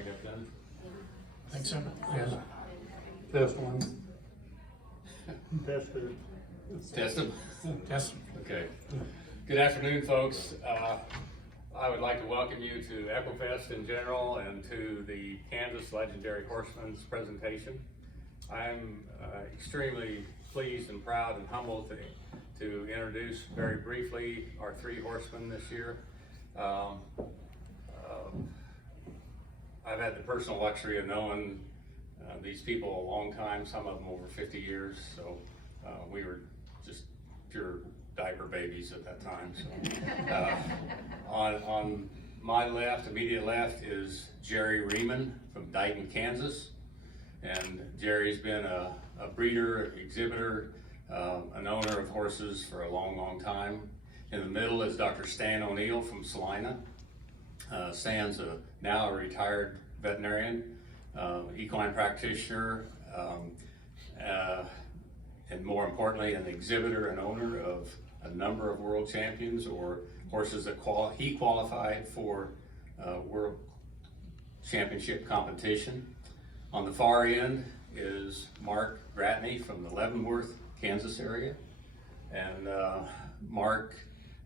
Make up then? I think so. Yes. Test one. Tested. Test them? Yes. Okay. Good afternoon, folks. I would like to welcome you to Equifest in general and to the Kansas Legendary Horsemen's presentation. I'm extremely pleased and proud and humbled to introduce very briefly our three horsemen this year. I've had the personal luxury of knowing these people a long time, some of them over 50 years, so we were just pure diaper babies at that time. So, on my left, immediate left, is Jerry Riemann from Dighton, Kansas. And Jerry's been a breeder, exhibitor, an owner of horses for a long, long time. In the middle is Dr. Stan O'Neill from Salina. Stan's now a retired veterinarian, equine practitioner, and more importantly, an exhibitor and owner of a number of world champions or horses that he qualified for world championship competition. On the far end is Mark Gratny from the Leavenworth, Kansas area. And Mark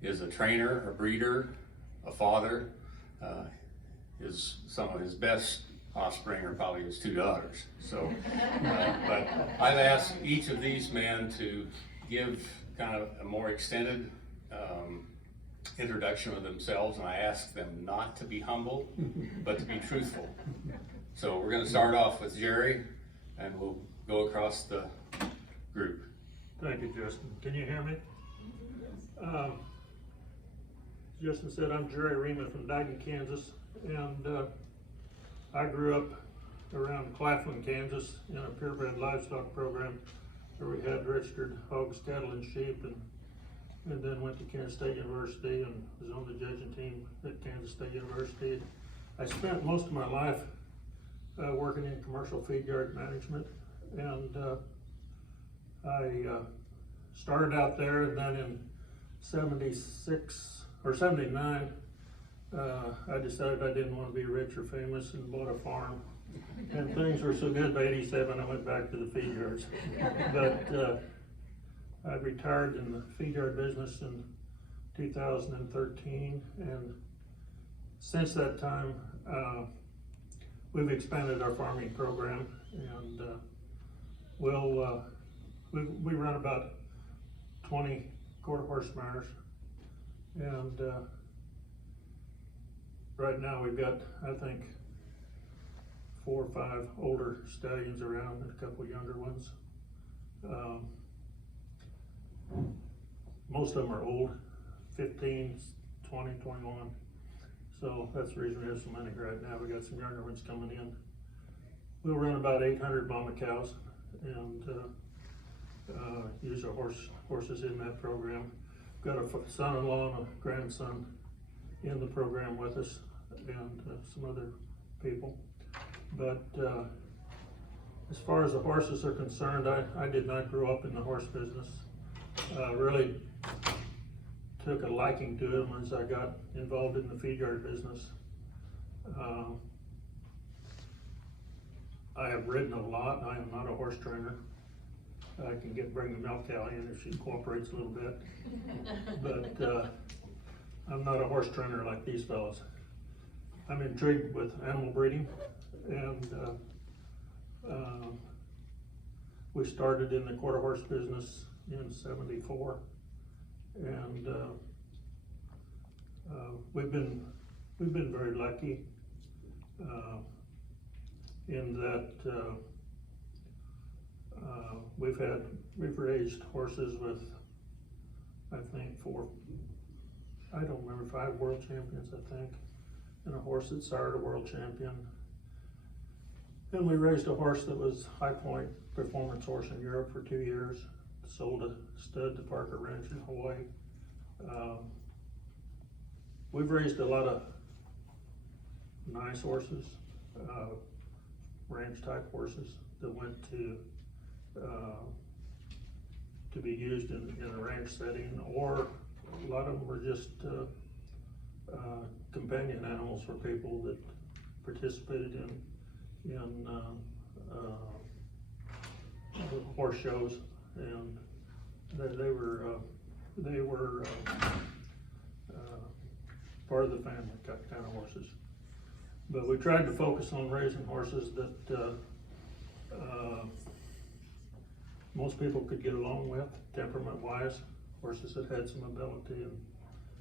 is a trainer, a breeder, a father. Some of his best offspring are probably his two daughters. So, but I've asked each of these men to give kind of a more extended introduction of themselves, and I asked them not to be humble, but to be truthful. So we're going to start off with Jerry, and we'll go across the group. Thank you, Justin. Can you hear me? Justin said, I'm Jerry Riemann from Dighton, Kansas, and I grew up around Claflin, Kansas in a purebred livestock program where we had registered hogs, cattle, and sheep, and then went to Kansas State University and was on the judging team at Kansas State University. I spent most of my life working in commercial feed yard management, and I started out there, and then in 76 or 79, I decided I didn't want to be rich or famous and bought a farm. And things were so good by 87, I went back to the feed yards. But I retired in the feed yard business in 2013, and since that time, we've expanded our farming program, and we run about 20 quarter horse mares, and right now we've got, I think, 4 or 5 older stallions around and a couple younger ones. Most of them are old, 15, 20, 21. So that's the reason we have so many right now. We got some younger ones coming in. We'll run about 800 mama cows and use our horses in that program. Got a son-in-law and a grandson in the program with us, and some other people. But as far as the horses are concerned, I did not grow up in the horse business. Really took a liking to them as I got involved in the feed yard business. I have ridden a lot. I am not a horse trainer. I can bring the milk cow in if she cooperates a little bit, but I'm not a horse trainer like these fellows. I'm intrigued with animal breeding, and we started in the quarter horse business in '74, and we've been very lucky in that we've raised horses with, I think, 5 world champions, I think, and a horse that sired a world champion. And we raised a horse that was High Point performance horse in Europe for 2 years, sold a stud to Parker Ranch in Hawaii. We've raised a lot of nice horses, ranch type horses that went to be used in a ranch setting, or a lot of them were just companion animals for people that participated in horse shows, and they were part of the family kind of horses. But we tried to focus on raising horses that most people could get along with, temperament-wise, horses that had some ability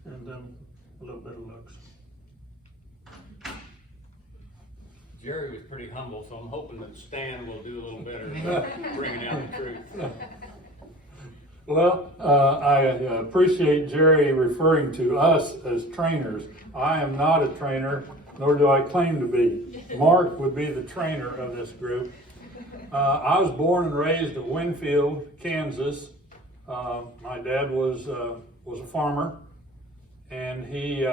and then a little bit of looks. Jerry was pretty humble, so I'm hoping that Stan will do a little better bringing out the truth. Well, I appreciate Jerry referring to us as trainers. I am not a trainer, nor do I claim to be. Mark would be the trainer of this group. I was born and raised at Winfield, Kansas. My dad was a farmer, and we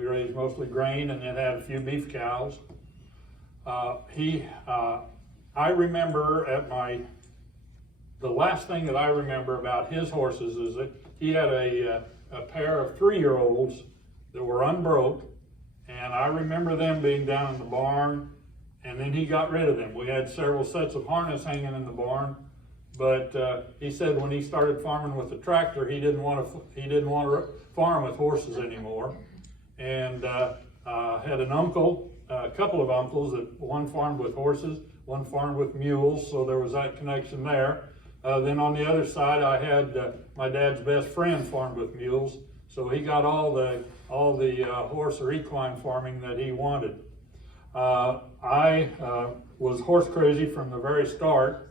raised mostly grain and then had a few beef cows. I remember the last thing that I remember about his horses is that he had a pair of 3-year-olds that were unbroke, and I remember them being down in the barn, and then he got rid of them. We had several sets of harness hanging in the barn, but he said when he started farming with the tractor, he didn't want to farm with horses anymore, and had an uncle, a couple of uncles, that one farmed with horses, one farmed with mules, so there was that connection there. Then on the other side, I had my dad's best friend farmed with mules, so he got all the horse or equine farming that he wanted. I was horse crazy from the very start.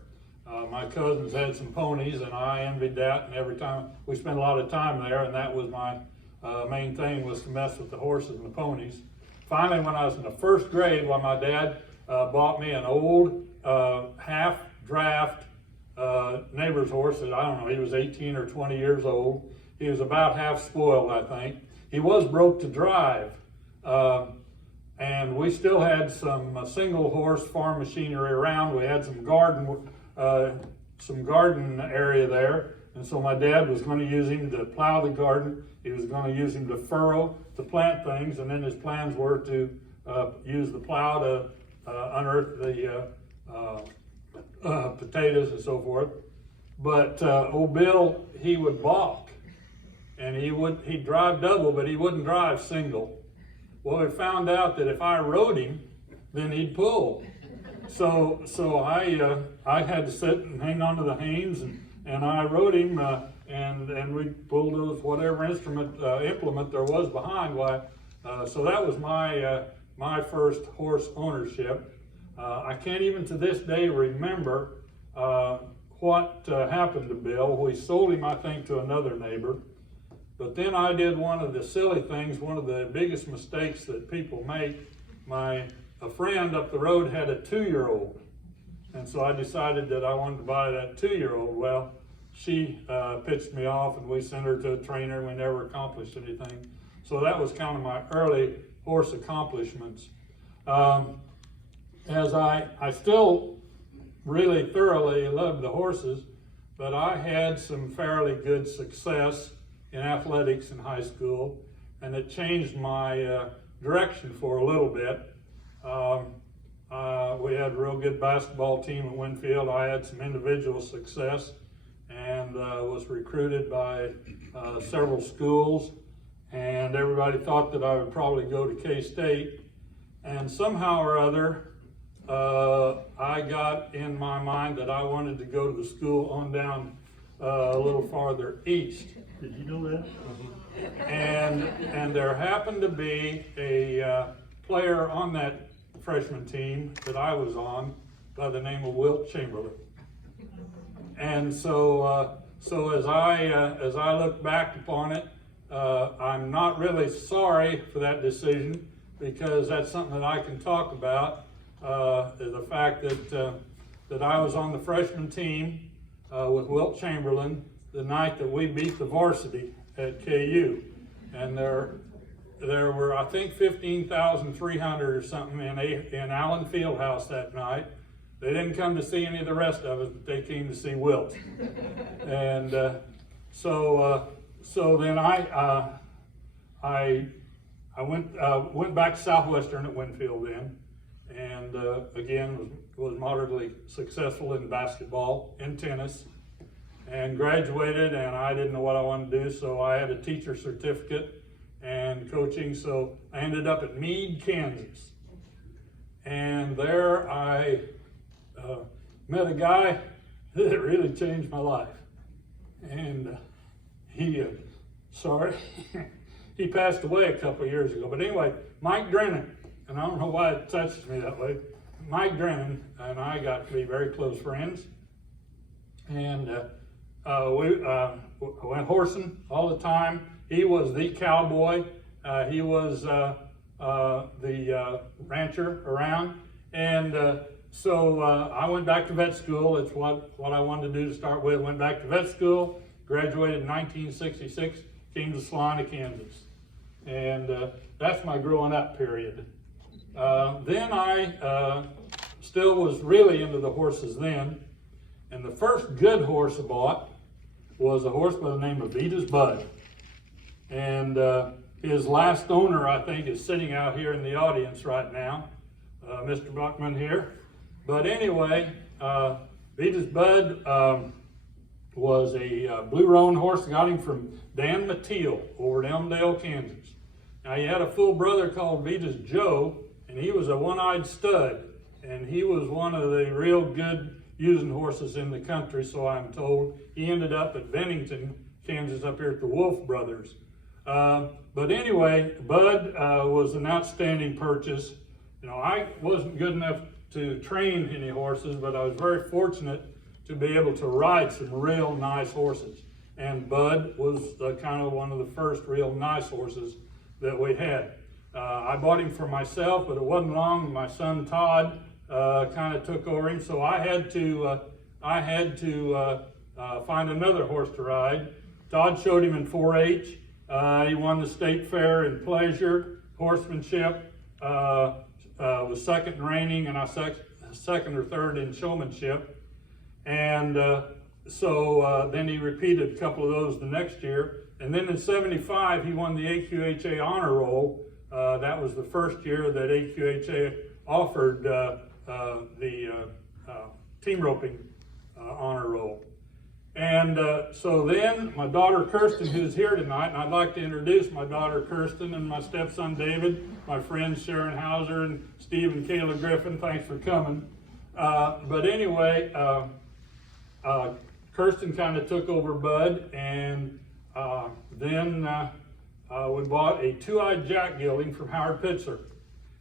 My cousins had some ponies, and I envied that. And every time we spent a lot of time there, and that was my main thing, was to mess with the horses and the ponies. Finally, when I was in the first grade, my dad bought me an old half-draft neighbor's horse that, I don't know, he was 18 or 20 years old. He was about half spoiled, I think. He was broke to drive. And we still had some single horse farm machinery around. We had some garden area there. And so my dad was going to use him to plow the garden. He was going to use him to furrow, to plant things. And then his plans were to use the plow to unearth the potatoes and so forth. But old Bill, he would balk, and he'd drive double, but he wouldn't drive single. Well, we found out that if I rode him, then he'd pull. So I had to sit and hang on to the reins, and I rode him, and we pulled those whatever implement there was behind. So that was my first horse ownership. I can't even to this day remember what happened to Bill. We sold him, I think, to another neighbor. But then I did one of the silly things, one of the biggest mistakes that people make. A friend up the road had a 2-year-old. And so I decided that I wanted to buy that 2-year-old. Well, she pitched me off, and we sent her to a trainer, and we never accomplished anything. So that was kind of my early horse accomplishments. As I still really thoroughly loved the horses, but I had some fairly good success in athletics in high school, and it changed my direction for a little bit. We had a real good basketball team at Winfield. I had some individual success, and was recruited by several schools, and everybody thought that I would probably go to K-State, and somehow or other I got in my mind that I wanted to go to the school on down a little farther east. Did you know that? And there happened to be a player on that freshman team that I was on by the name of Wilt Chamberlain. And so as I look back upon it, I'm not really sorry for that decision, because that's something that I can talk about. The fact that I was on the freshman team with Wilt Chamberlain the night that we beat the varsity at KU, and there were, I think, 15,300 or something in Allen Fieldhouse that night. They didn't come to see any of the rest of us, but they came to see Wilt. And so then I I went back to Southwestern at Winfield then, and again was moderately successful in basketball and tennis, and graduated. And I didn't know what I wanted to do, so I had a teacher certificate and coaching. So I ended up at Meade, Kansas, and there I met a guy that really changed my life. And he passed away a couple of years ago. But anyway, Mike Drennan, and I don't know why it touches me that way. Mike Drennan and I got to be very close friends. And we went horsing all the time. He was the cowboy. He was the rancher around. And so I went back to vet school. It's what I wanted to do to start with. Went back to vet school, graduated in 1966, came to Salina, Kansas. And that's my growing up period. Then I still was really into the horses then. And the first good horse I bought was a horse by the name of Vita's Bud. And his last owner, I think, is sitting out here in the audience right now, Mr. Buckman here. But anyway, Vita's Bud was a blue roan horse. Got him from Dan Mateel over at Elmdale, Kansas. Now, he had a full brother called Vita's Joe, and he was a one-eyed stud. And he was one of the real good using horses in the country, so I'm told. He ended up at Bennington, Kansas, up here at the Wolf Brothers. But anyway, Bud was an outstanding purchase. You know, I wasn't good enough to train any horses, but I was very fortunate to be able to ride some real nice horses. And Bud was kind of one of the first real nice horses that we had. I bought him for myself, but it wasn't long. My son Todd kind of took over him, so I had to find another horse to ride. Todd showed him in 4-H. He won the state fair in pleasure, horsemanship, was second in reining, and I second or third in showmanship. And so then he repeated a couple of those the next year. And then in 75, he won the AQHA honor roll. That was the first year that AQHA offered the team roping honor roll. And so then my daughter Kirsten, who's here tonight, and I'd like to introduce my daughter Kirsten and my stepson David, my friends Sharon Hauser and Steve and Kayla Griffin. Thanks for coming. But anyway, Kirsten kind of took over Bud, and then we bought a two-eyed Jack gelding from Howard Pitzler.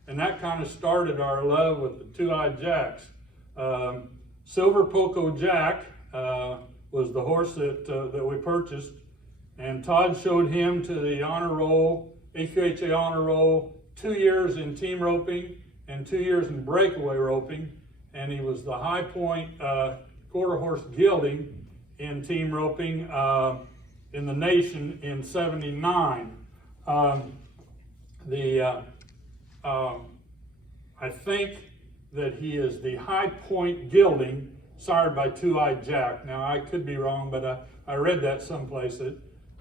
And that kind of started our love with the two-eyed Jacks. Silver Poco Jack was the horse that we purchased, and Todd showed him to the honor roll, AQHA honor roll, 2 years in team roping and 2 years in breakaway roping, and he was the high point quarter horse gelding in team roping in the nation in 79. I think that he is the high point gelding sired by Two-Eyed Jack. Now, I could be wrong, but I read that someplace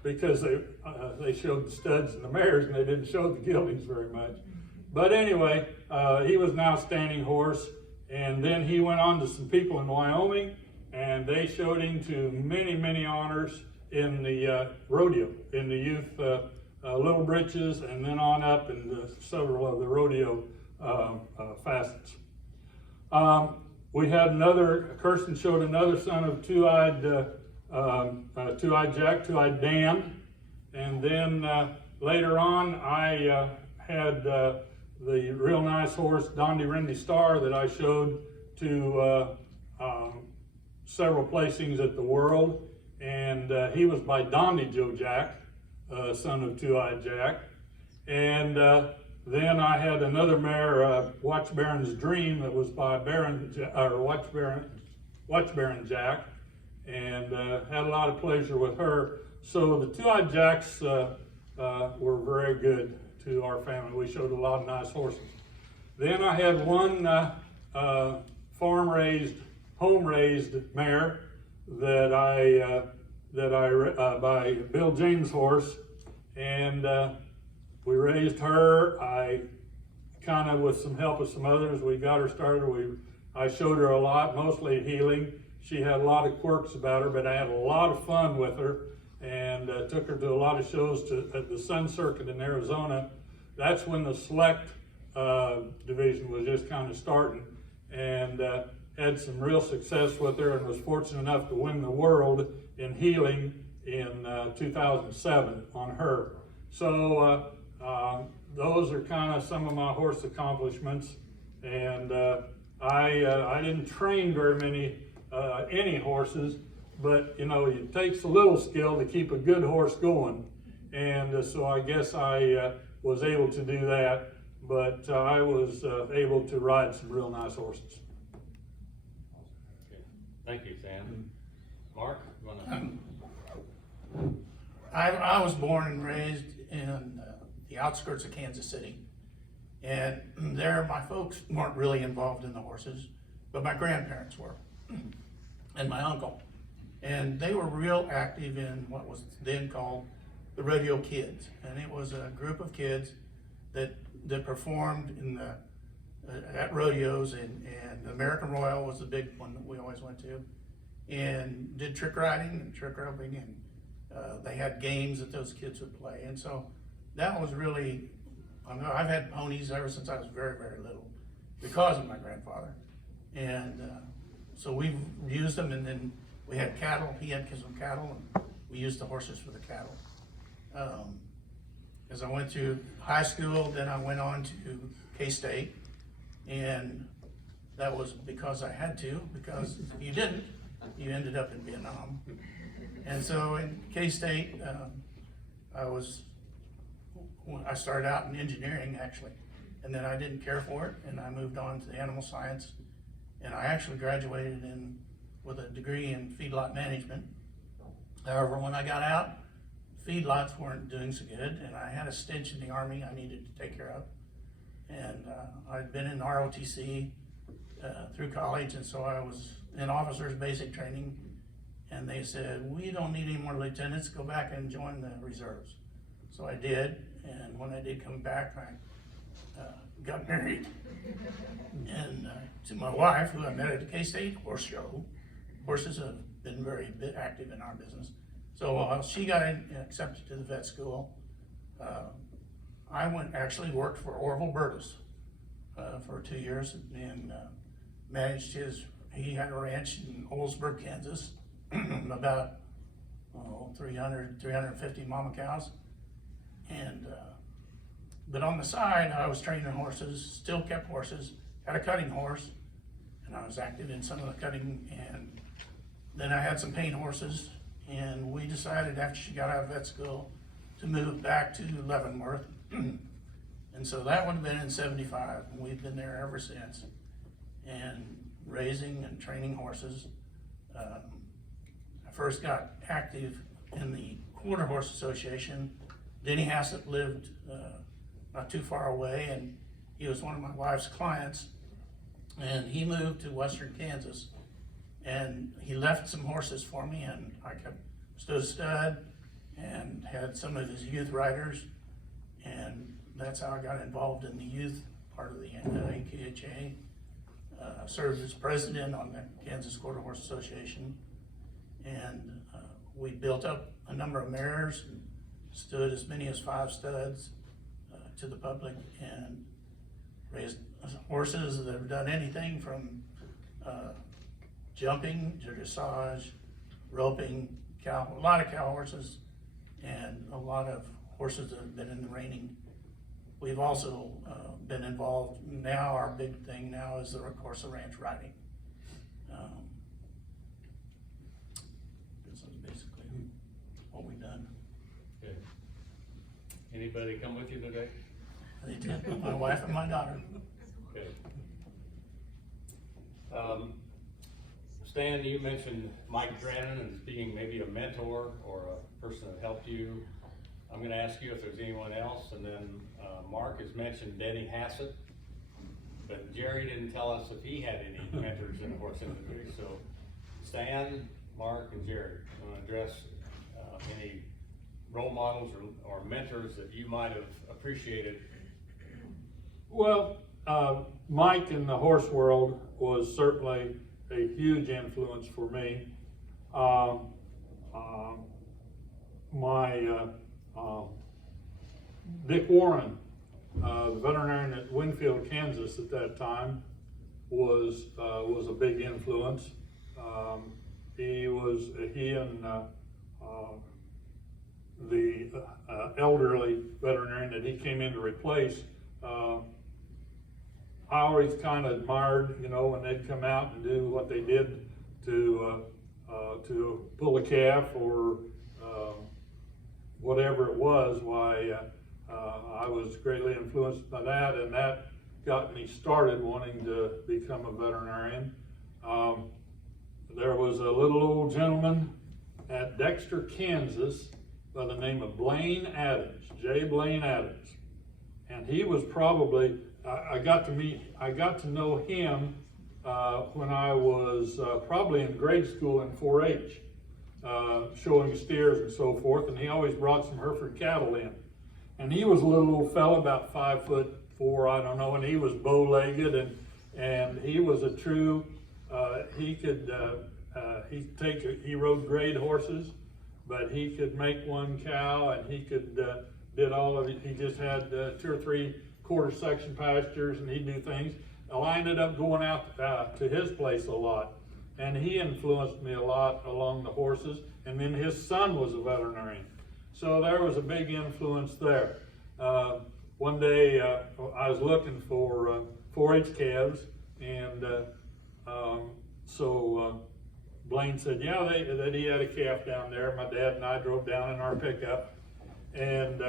because they showed the studs and the mares, and they didn't show the geldings very much. But anyway, he was an outstanding horse, and then he went on to some people in Wyoming, and they showed him to many, many honors in the rodeo, in the youth Little Britches, and then on up in several of the rodeo facets. We had Kirsten showed another son of Two-Eyed Jack, Two-Eyed Dan. And then later on, I had the real nice horse, Dondi Rindy Star, that I showed to several placings at the World. And he was by Dondi Joe Jack, son of Two-Eyed Jack. And then I had another mare, Watch Baron's Dream, that was by Watch Baron Jack, and had a lot of pleasure with her. So the Two-Eyed Jacks were very good to our family. We showed a lot of nice horses. Then I had one farm-raised, home-raised mare that I by Bill James' horse, and we raised her. I kind of, with some help of some others, we got her started. I showed her a lot, mostly healing. She had a lot of quirks about her, but I had a lot of fun with her, and took her to a lot of shows at the Sun Circuit in Arizona. That's when the select division was just kind of starting, and had some real success with her, and was fortunate enough to win the world in healing in 2007 on her. So those are kind of some of my horse accomplishments, and I didn't train very many any horses, but you know, it takes a little skill to keep a good horse going, and so I guess I was able to do that, but I was able to ride some real nice horses. Okay. Thank you, Sam. Mark, you wanna? I was born and raised in the outskirts of Kansas City. And there, my folks weren't really involved in the horses, but my grandparents were, and my uncle. And they were real active in what was then called the Rodeo Kids. And it was a group of kids that performed in at rodeos, and American Royal was the big one that we always went to, and did trick riding and trick roping, and they had games that those kids would play. And so that was really, I've had ponies ever since I was very, very little because of my grandfather. And so we've used them, and then we had cattle. He had some cattle, and we used the horses for the cattle. As I went to high school, then I went on to K-State, and that was because I had to, because if you didn't, you ended up in Vietnam. And so in K-State, I started out in engineering, actually, and then I didn't care for it, and I moved on to the animal science, and I actually graduated with a degree in feedlot management. However, when I got out, feedlots weren't doing so good, and I had a stench in the Army I needed to take care of. And I'd been in ROTC through college, and so I was in officers basic training, and they said, we don't need any more lieutenants, go back and join the reserves. So I did, and when I did come back, I got married, and to my wife, who I met at the K-State horse show. Horses have been very active in our business. So she got accepted to the vet school. I actually worked for Orville Burtis for 2 years, and managed he had a ranch in Oldsburg, Kansas, about 350 mama cows. And but on the side, I was training horses, still kept horses, had a cutting horse, and I was active in some of the cutting. And then I had some paint horses, and we decided after she got out of vet school to move back to Leavenworth. And so that would have been in '75, and we've been there ever since, and raising and training horses. I first got active in the Quarter Horse Association. Denny Hassett lived not too far away, and he was one of my wife's clients, and he moved to western Kansas, and he left some horses for me, and I stood stud and had some of his youth riders, and that's how I got involved in the youth part of the AKHA. Served as president on the Kansas Quarter Horse Association, and we built up a number of mares, and stood as many as 5 studs to the public, and raised horses that have done anything from jumping to dressage, roping, a lot of cow horses, and a lot of horses that have been in the reining. We've also been involved now. Our big thing now is the Corsa Ranch riding. This is basically what we've done. Good. Anybody come with you today? They did, my wife and my daughter. Okay. Stan, you mentioned Mike Gratny as being maybe a mentor or a person that helped you. I'm gonna ask you if there's anyone else, and then Mark has mentioned Denny Hassett, but Jerry didn't tell us if he had any mentors in the horse industry. So Stan, Mark, and Jerry, you wanna address any role models or mentors that you might have appreciated? Well, Mike in the horse world was certainly a huge influence for me. Dick Warren, the veterinarian at Winfield, Kansas at that time, was a big influence. He and the elderly veterinarian that he came in to replace, I always kind of admired, you know, when they'd come out and do what they did to pull a calf or whatever it was. Why I was greatly influenced by that, and that got me started wanting to become a veterinarian. There was a little old gentleman at Dexter, Kansas, by the name of Blaine Adams, J. Blaine Adams, and he was probably, I got to know him when I was probably in grade school in 4-H, showing steers and so forth, and he always brought some Hereford cattle in. And he was a little old fella, about 5'4", I don't know, and he was bow-legged, and he was a true, he rode grade horses, but he could make one cow, and he could, did all of it. He just had 2 or 3 quarter section pastures, and he'd do things. Well, I ended up going out to his place a lot, and he influenced me a lot along the horses, and then his son was a veterinarian. So there was a big influence there. One day I was looking for 4-H calves, and so Blaine said, yeah, that he had a calf down there. My dad and I drove down in our pickup, and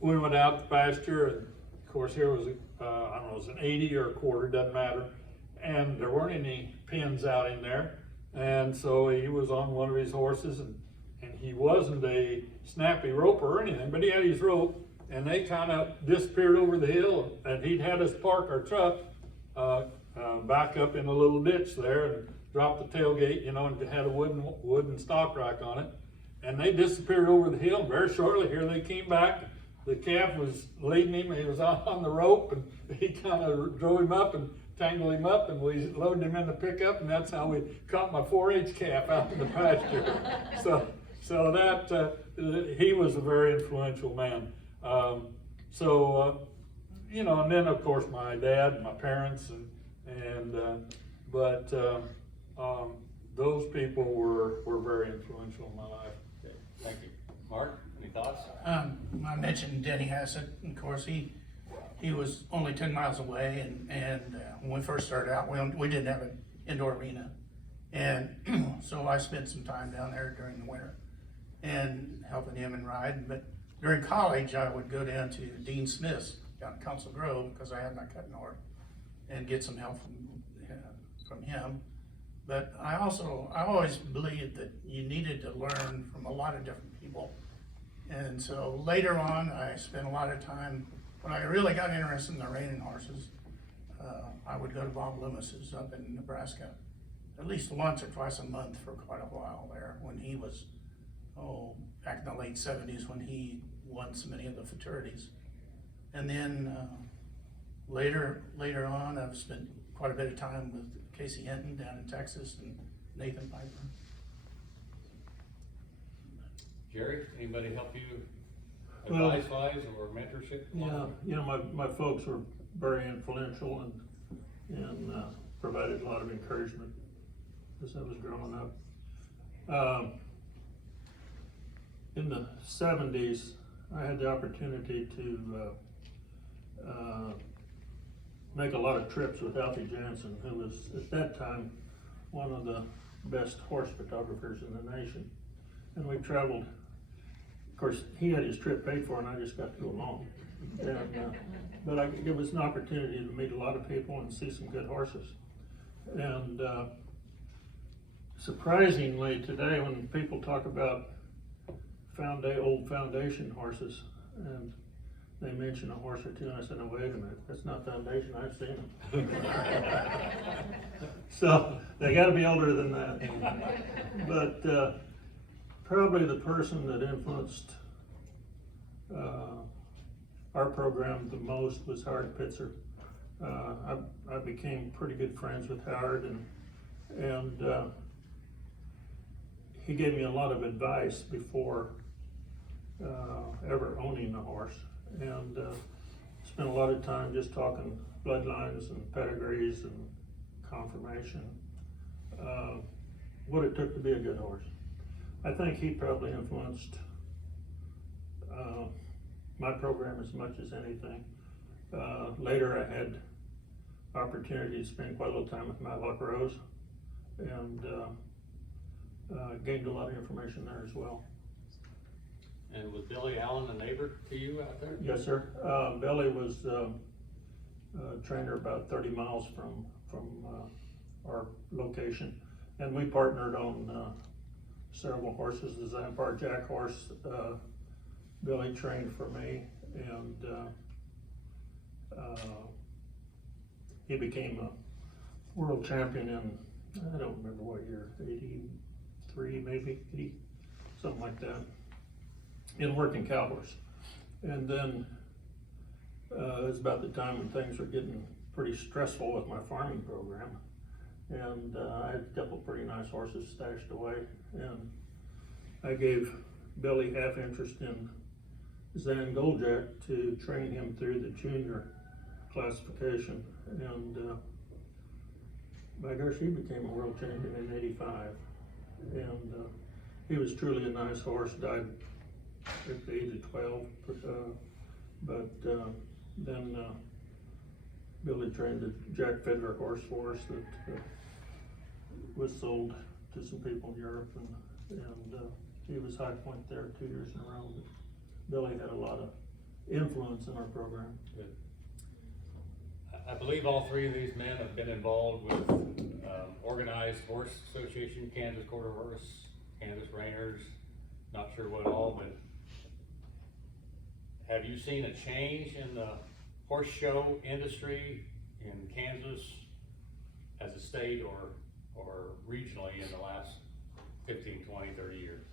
we went out to pasture, and of course here was, I don't know, it was an 80 or a quarter, doesn't matter, and there weren't any pins out in there. And so he was on one of his horses, and he wasn't a snappy roper or anything, but he had his rope, and they kind of disappeared over the hill, and he'd had us park our truck back up in a little ditch there and drop the tailgate, you know, and had a wooden stock rack on it, and they disappeared over the hill. Very shortly here they came back. The calf was leading him, he was on the rope, and he kind of drove him up and tangled him up, and we loaded him in the pickup, and that's how we caught my 4-H calf out in the pasture. So that, he was a very influential man. You know, and then of course my dad and my parents, but those people were very influential in my life. Okay, thank you. Mark, any thoughts? I mentioned Denny Hassett. Of course, he was only 10 miles away, and when we first started out, we didn't have an indoor arena, and so I spent some time down there during the winter and helping him and ride. But during college, I would go down to Dean Smith's down at Council Grove, because I had my cut north, and get some help from him. But I always believed that you needed to learn from a lot of different people. And so later on, I spent a lot of time, when I really got interested in the reining horses, I would go to Bob Loomis's up in Nebraska, at least once or twice a month for quite a while there, when he was, back in the late 70s, when he won so many of the futurities. And then later on, I've spent quite a bit of time with Casey Hinton down in Texas, and Nathan Piper. Jerry, anybody help you advice-wise or mentorship? Yeah, you know, my folks were very influential and provided a lot of encouragement as I was growing up. In the 70s, I had the opportunity to make a lot of trips with Alfie Janssen, who was at that time one of the best horse photographers in the nation. And we traveled. Of course, he had his trip paid for, and I just got to go along. And, but it was an opportunity to meet a lot of people and see some good horses. And surprisingly, today, when people talk about old foundation horses, and they mentioned a horse or two, and I said, "No, wait a minute, that's not Foundation, I've seen them." So, they gotta be older than that. But, probably the person that influenced, our program the most was Howard Pitzer. I became pretty good friends with Howard, and he gave me a lot of advice before ever owning a horse, and spent a lot of time just talking bloodlines and pedigrees and conformation, what it took to be a good horse. I think he probably influenced my program as much as anything. Later I had opportunity to spend quite a little time with Matlock Rose, and gained a lot of information there as well. And was Billy Allen a neighbor to you out there? Yes, sir. Billy was a trainer about 30 miles from our location, and we partnered on several horses. The Zampar Jack horse, Billy trained for me, and he became a world champion in, I don't remember what year, 83 maybe, 80, something like that, in working cow horse. And then it was about the time when things were getting pretty stressful with my farming program, and I had a couple pretty nice horses stashed away, and I gave Billy half interest in Zan Goldjack to train him through the junior classification, and by gosh, he became a world champion in '85, and he was truly a nice horse. Died at the age of 12, but then Billy trained the Jack Fedler horse for us that was sold to some people in Europe, and he was high point there 2 years in a row. But Billy had a lot of influence in our program. Good. I believe all three of these men have been involved with organized horse association, Kansas Quarter Horse, Kansas Reiners, not sure what all, but have you seen a change in the horse show industry in Kansas as a state or regionally in the last 15, 20, 30 years?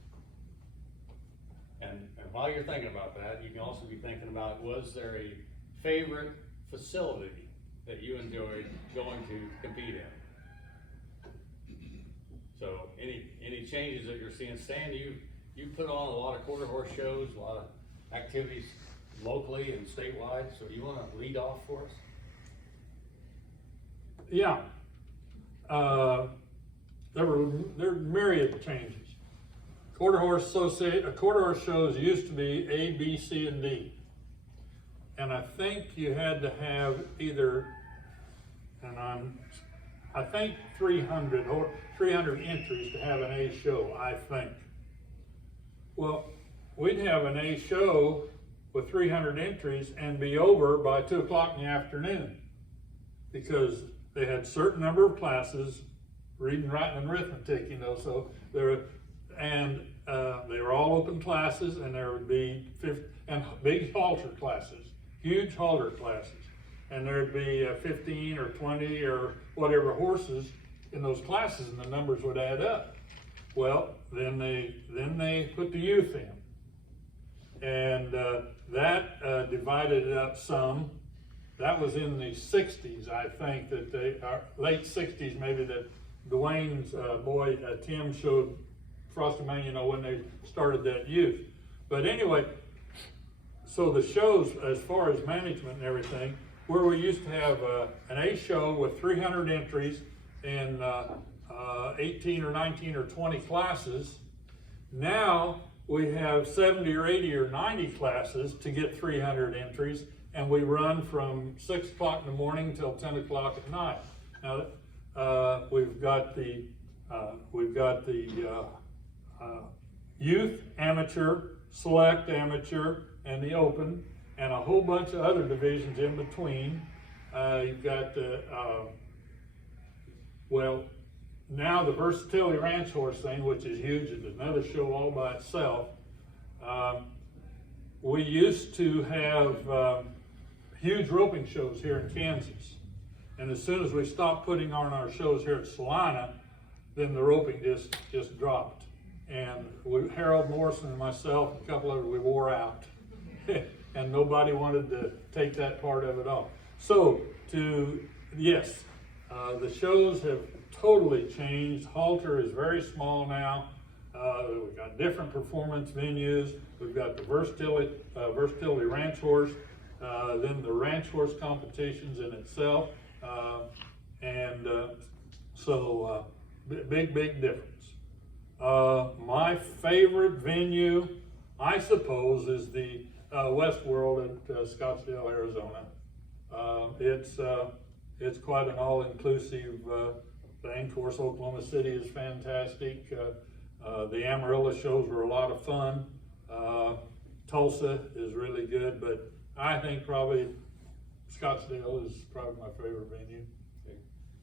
And while you're thinking about that, you can also be thinking about, was there a favorite facility that you enjoyed going to compete in? So any changes that you're seeing? Stan, you put on a lot of quarter horse shows, a lot of activities locally and statewide, so do you want to lead off for us? Yeah. There were myriad changes. Quarter horse shows used to be A, B, C, and D. And I think you had to have either, I think 300 entries to have an A show, I think. Well, we'd have an A show with 300 entries and be over by 2 o'clock in the afternoon, because they had certain number of classes, reading, writing, and arithmetic, so they were all open classes, and there would be big halter classes, huge halter classes, and there'd be 15 or 20 or whatever horses in those classes, and the numbers would add up. Well, then they put the youth in, and that divided it up some. That was in the 60s, I think, late 60s maybe, that Dwayne's boy Tim showed Frostomania, when they started that youth. But anyway, so the shows, as far as management and everything, where we used to have an A show with 300 entries and 18 or 19 or 20 classes, now we have 70 or 80 or 90 classes to get 300 entries, and we run from 6 o'clock in the morning till 10 o'clock at night. Now, we've got the youth, amateur, select amateur, and the open, and a whole bunch of other divisions in between. You've got now the Versatility Ranch horse thing, which is huge, is another show all by itself. we used to have huge roping shows here in Kansas. And as soon as we stopped putting on our shows here at Salina, then the roping just dropped. And Harold Morrison and myself, and a couple others, we wore out. And nobody wanted to take that part of it off. So, yes, the shows have totally changed. Halter is very small now. We've got different performance venues. We've got the versatility ranch horse, then the ranch horse competitions in itself. So big difference. My favorite venue, I suppose, is the Westworld at Scottsdale, Arizona. It's quite an all-inclusive thing. Of course, Oklahoma City is fantastic. The Amarillo shows were a lot of fun. Tulsa is really good, but I think probably Scottsdale is probably my favorite venue. Okay.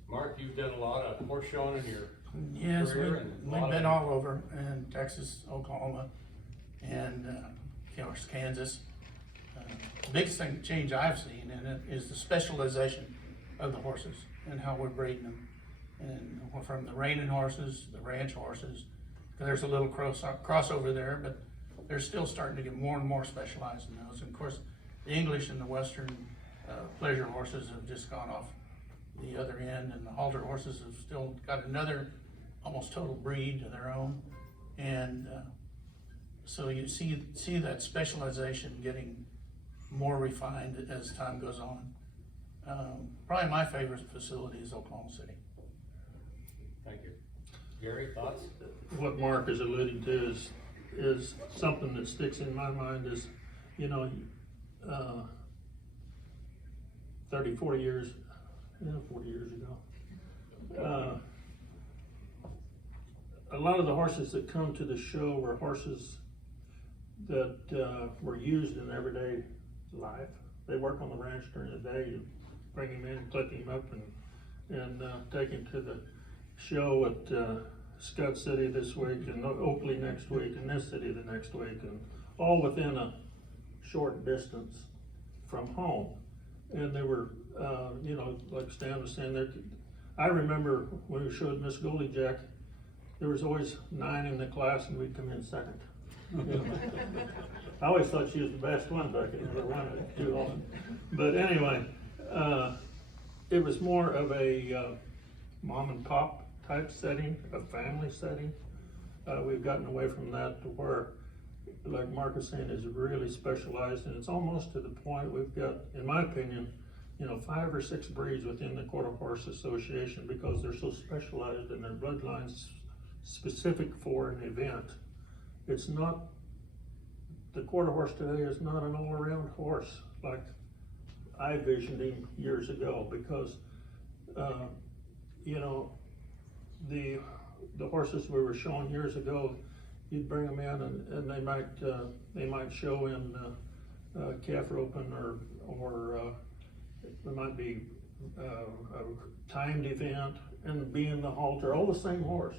Mark, you've done a lot of horse showing in your Yes, career, and a we've lot been of- all over in Texas, Oklahoma, and of course, Kansas. The biggest change I've seen in it is the specialization of the horses and how we're breeding them. And from the reining horses, the ranch horses, there's a little crossover there, but they're still starting to get more and more specialized in those. And of course, the English and the Western pleasure horses have just gone off the other end, and the halter horses have still got another almost total breed of their own. And so you see that specialization getting more refined as time goes on. Probably my favorite facility is Oklahoma City. Thank you. Gary, thoughts? What Mark is alluding to is something that sticks in my mind is, 30, 40 years, 40 years ago, a lot of the horses that come to the show were horses that were used in everyday life. They work on the ranch during the day. You bring him in, click him up, and take him to the show at Scott City this week, and Oakley next week, and this city the next week, and all within a short distance from home. And they were, like Stan was saying, there. I remember when we showed Miss Goldie Jack, there was always 9 in the class, and we'd come in second. I always thought she was the best one, but I could never win it too often. But anyway, it was more of a mom and pop type setting, a family setting. We've gotten away from that to where, like Mark was saying, is really specialized, and it's almost to the point we've got, in my opinion, 5 or 6 breeds within the Quarter Horse Association, because they're so specialized and their bloodlines specific for an event. It's not, the quarter horse today is not an all-around horse like I visioned him years ago, because the horses we were showing years ago, you'd bring them in and they might show in calf roping, or there might be a timed event and be in the halter, all the same horse.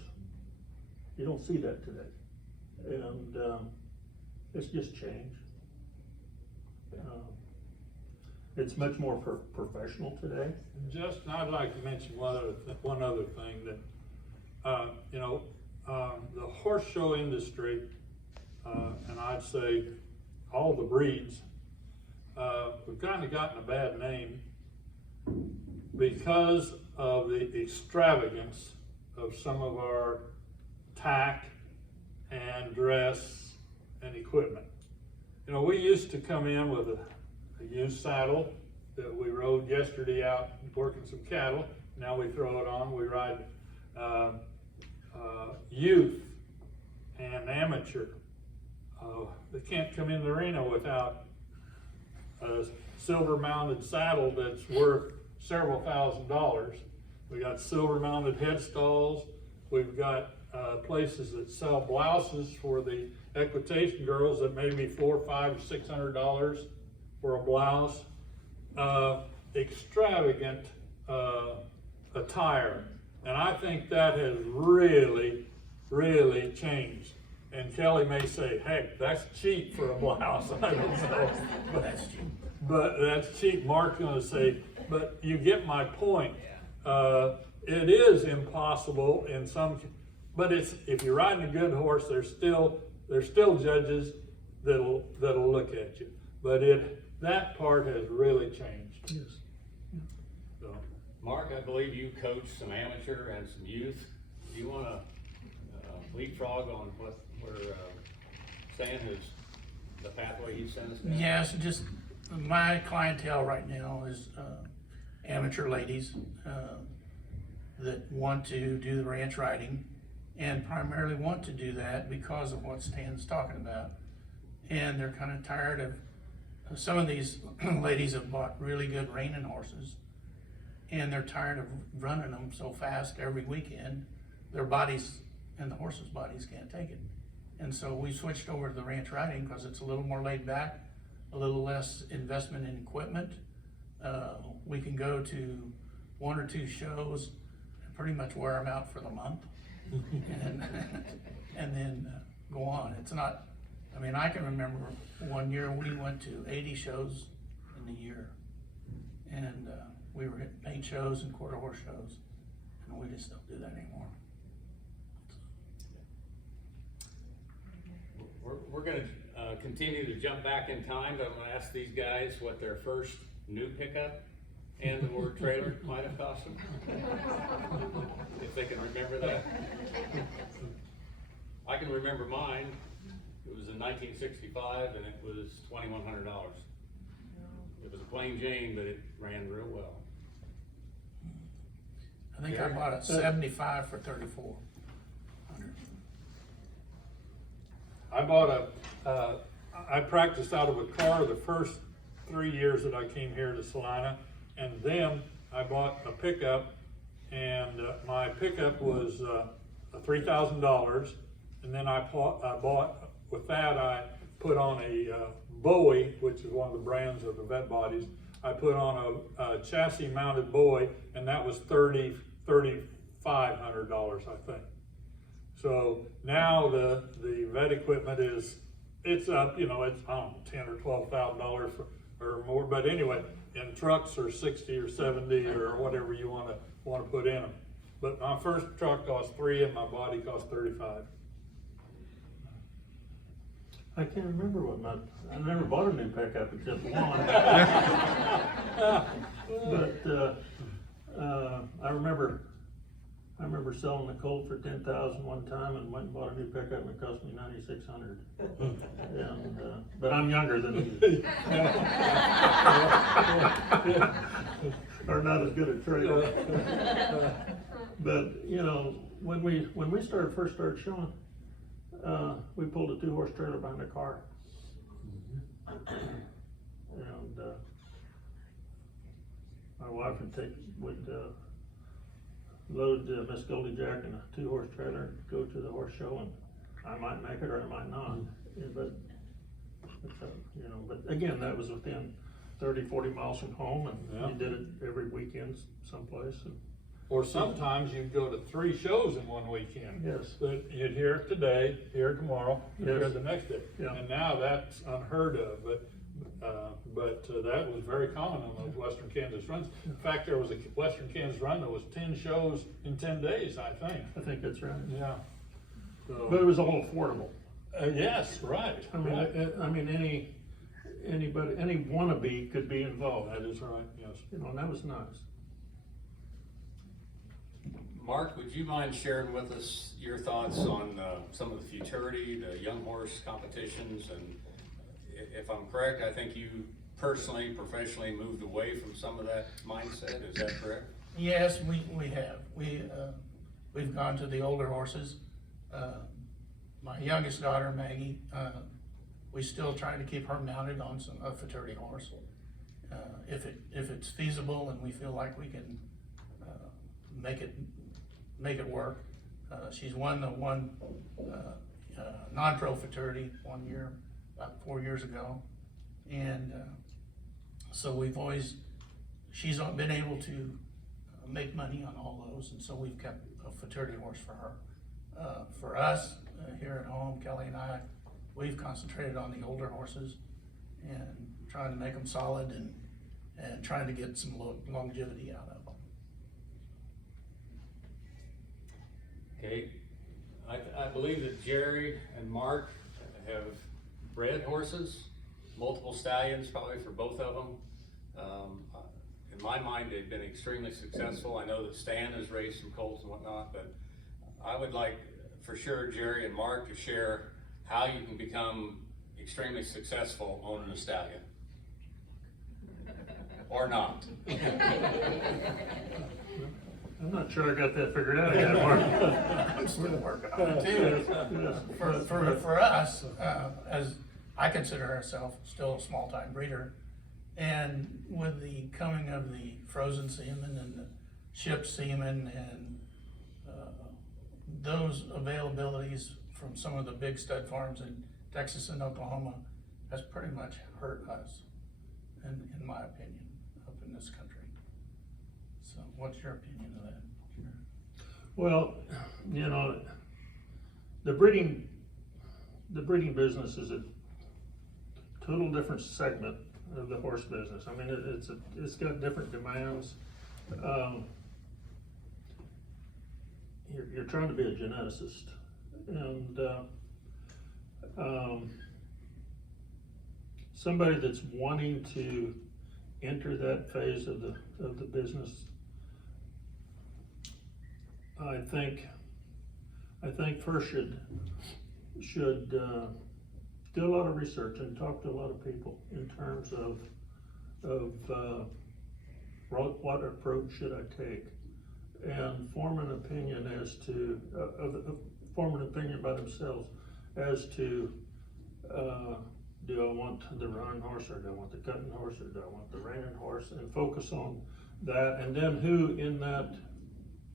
You don't see that today, and it's just changed. It's much more professional today. Justin, I'd like to mention one other thing that, the horse show industry, and I'd say all the breeds, we've kind of gotten a bad name because of the extravagance of some of our tack and dress and equipment. We used to come in with a used saddle that we rode yesterday out working some cattle. Now we throw it on, we ride youth and amateur. They can't come in the arena without a silver mounted saddle that's worth several $1,000s. We got silver mounted headstalls. We've got places that sell blouses for the equitation girls that may be $400, $500, $600 for a blouse. Extravagant attire, and I think that has really changed. And Kelly may say, heck, that's cheap for a blouse, I don't know. That's cheap. But that's cheap, Mark's gonna say, but you get my point. It is impossible in some, but it's, if you're riding a good horse, there's still judges that'll look at you. But that part has really changed. Yes. So, Mark, I believe you coach some amateur and some youth. Do you wanna leapfrog on where Stan is, the pathway he sends down? Yes, just my clientele right now is amateur ladies that want to do the ranch riding and primarily want to do that because of what Stan's talking about. And they're kind of tired of, some of these ladies have bought really good reining horses and they're tired of running them so fast every weekend. Their bodies and the horses' bodies can't take it. And so we switched over to the ranch riding because it's a little more laid back, a little less investment in equipment. We can go to 1 or 2 shows and pretty much wear them out for the month and then go on. It's not, I mean, I can remember one year we went to 80 shows in the year, and we were at paint shows and quarter horse shows, and we just don't do that anymore. We're gonna continue to jump back in time, but I'm gonna ask these guys what their first new pickup and or trailer might have cost them. If they can remember that. I can remember mine. It was in 1965 and it was $2,100. It was a plain Jane, but it ran real well. I think I bought a 75 for 3,400. I bought I practiced out of a car the first 3 years that I came here to Salina, and then I bought a pickup, and my pickup was $3,000, and then I bought, with that I put on a Bowie, which is one of the brands of the vet bodies. I put on a chassis mounted Bowie, and that was $3,500, I think. So now the vet equipment it's up, you know, it's $10,000 or $12,000 or more. But anyway, and trucks are 60 or 70 or whatever you want to put in them. But my first truck cost $3,000 and my body cost $35,000. I can't remember I never bought a new pickup except one. But I remember selling the Colt for $10,000 one time and went and bought a new pickup and it cost me $9,600. And but I'm younger than you. Or not as good a trader. But you know, when we first started showing, we pulled a 2-horse trailer behind a car. And my wife would load Miss Goldie Jack in a 2-horse trailer, go to the horse show, and I might make it or I might not. Yeah, but you know, but again, that was within 30-40 miles from home, and we did it every weekend someplace. And Or sometimes you'd go to 3 shows in one weekend. Yes. But you'd hear it today, hear it tomorrow, and hear Yes. it the next day. Yeah. And now that's unheard of, but that was very common on those Western Kansas runs. In fact, there was a Western Kansas run that was 10 shows in 10 days, I think. I think that's right. Yeah. But So, it was all affordable. yes, right. I mean, right. anybody, any wannabe could be involved. That is right, yes. You know, and that was nice. Mark, would you mind sharing with us your thoughts on some of the futurity, the young horse competitions? And if I'm correct, I think you personally, professionally moved away from some of that mindset. Is that correct? Yes, we have. We've gone to the older horses. My youngest daughter, Maggie, we still try to keep her mounted on a futurity horse. If it's feasible and we feel like we can make it work. She's won the one non-pro futurity one year, about 4 years ago. And so she's been able to make money on all those, and so we've kept a futurity horse for her. For us, here at home, Kelly and I, we've concentrated on the older horses and trying to make them solid and trying to get some longevity out of them. Okay, I believe that Jerry and Mark have bred horses, multiple stallions probably for both of them. In my mind, they've been extremely successful. I know that Stan has raised some colts and whatnot, but I would like for sure Jerry and Mark to share how you can become extremely successful owning a stallion. Or not. I'm not sure I got that figured out yet, Mark. I'm still working on it too. Yes. For us, as I consider ourselves still a small-time breeder, and with the coming of the frozen semen and the shipped semen and those availabilities from some of the big stud farms in Texas and Oklahoma has pretty much hurt us, in my opinion, up in this country. So what's your opinion of that? Well, you know, the breeding business is a total different segment of the horse business. I mean, it's got different demands. You're trying to be a geneticist, and somebody that's wanting to enter that phase of the business, I think first should do a lot of research and talk to a lot of people in terms of what approach should I take, and form an opinion as to form an opinion by themselves as to do I want the running horse, or do I want the cutting horse, or do I want the reining horse, and focus on that, and then who in that